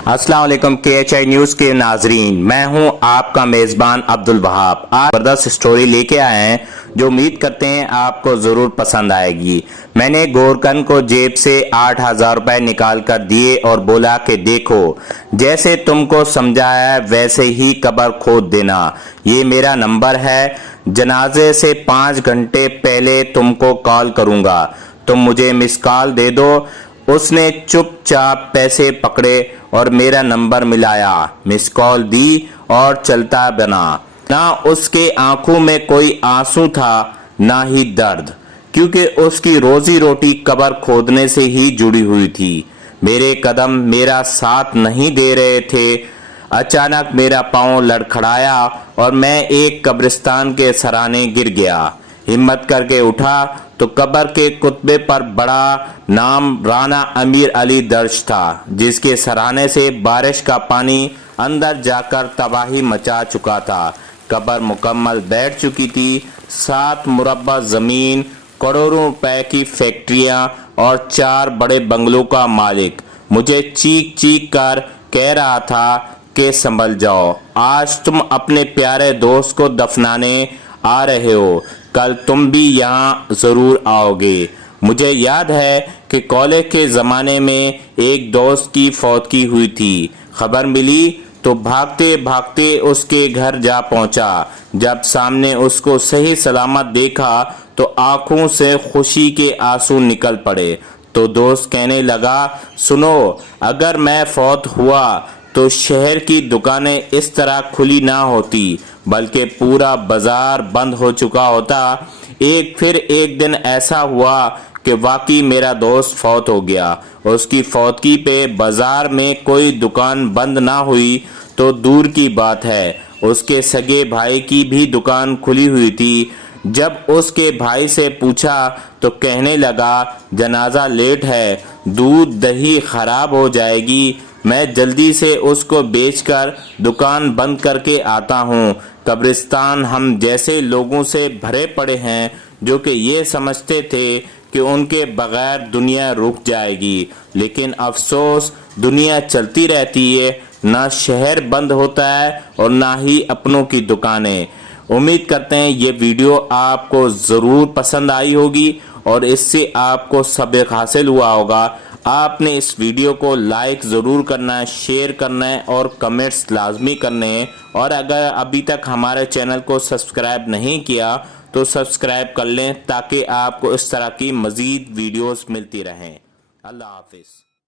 अस्सलाम वालेकुम KHI news के नाजरीन, मैं हूं आपका मेज़बान अब्दुल वहाब। आज ज़बरदस्त स्टोरी लेके आए हैं जो उम्मीद करते हैं आपको ज़रूर पसंद आएगी। मैंने गोरकन को जेब से 8,000 रुपए निकाल कर दिए और बोला कि देखो, जैसे तुमको समझाया है वैसे ही कब्र खोद देना। ये मेरा नंबर है, जनाजे से 5 घंटे पहले तुमको कॉल करूँगा, तुम मुझे मिस कॉल दे दो। उसने चुपचाप पैसे पकड़े और मेरा नंबर मिलाया, मिस कॉल दी और चलता बना। ना उसके आंखों में कोई आंसू था ना ही दर्द, क्योंकि उसकी रोजी रोटी कब्र खोदने से ही जुड़ी हुई थी। मेरे कदम मेरा साथ नहीं दे रहे थे। अचानक मेरा पांव लड़खड़ाया और मैं एक कब्रिस्तान के सराने गिर गया। हिम्मत करके उठा तो कब्र के कुतबे पर बड़ा नाम राना अमीर अली दर्ज था, जिसके सराहने से बारिश का पानी अंदर जाकर तबाही मचा चुका था। कब्र मुकम्मल बैठ चुकी थी। 7 मुरब्बा जमीन, करोड़ों रुपए की फैक्ट्रियां और 4 बड़े बंगलों का मालिक मुझे चीख चीख कर कह रहा था कि संभल जाओ, आज तुम अपने प्यारे दोस्त को दफनाने आ रहे हो, कल तुम भी यहाँ जरूर आओगे। मुझे याद है कि कॉलेज के ज़माने में एक दोस्त की फौतगी हुई थी। खबर मिली तो भागते भागते उसके घर जा पहुंचा। जब सामने उसको सही सलामत देखा तो आंखों से खुशी के आंसू निकल पड़े। तो दोस्त कहने लगा, सुनो, अगर मैं फौत हुआ तो शहर की दुकानें इस तरह खुली ना होती, बल्कि पूरा बाजार बंद हो चुका होता। फिर एक दिन ऐसा हुआ कि वाकई मेरा दोस्त फौत हो गया। उसकी फौतगी पे बाजार में कोई दुकान बंद ना हुई तो दूर की बात है, उसके सगे भाई की भी दुकान खुली हुई थी। जब उसके भाई से पूछा तो कहने लगा, जनाजा लेट है, दूध दही खराब हो जाएगी, मैं जल्दी से उसको बेचकर दुकान बंद करके आता हूँ। कब्रिस्तान हम जैसे लोगों से भरे पड़े हैं जो कि ये समझते थे कि उनके बगैर दुनिया रुक जाएगी, लेकिन अफसोस दुनिया चलती रहती है, ना शहर बंद होता है और ना ही अपनों की दुकानें। उम्मीद करते हैं ये वीडियो आपको ज़रूर पसंद आई होगी और इससे आपको सबक हासिल हुआ होगा। आपने इस वीडियो को लाइक ज़रूर करना है, शेयर करना है और कमेंट्स लाजमी करने हैं। और अगर अभी तक हमारे चैनल को सब्सक्राइब नहीं किया तो सब्सक्राइब कर लें, ताकि आपको इस तरह की मज़ीद वीडियोस मिलती रहें। अल्लाह हाफिज़।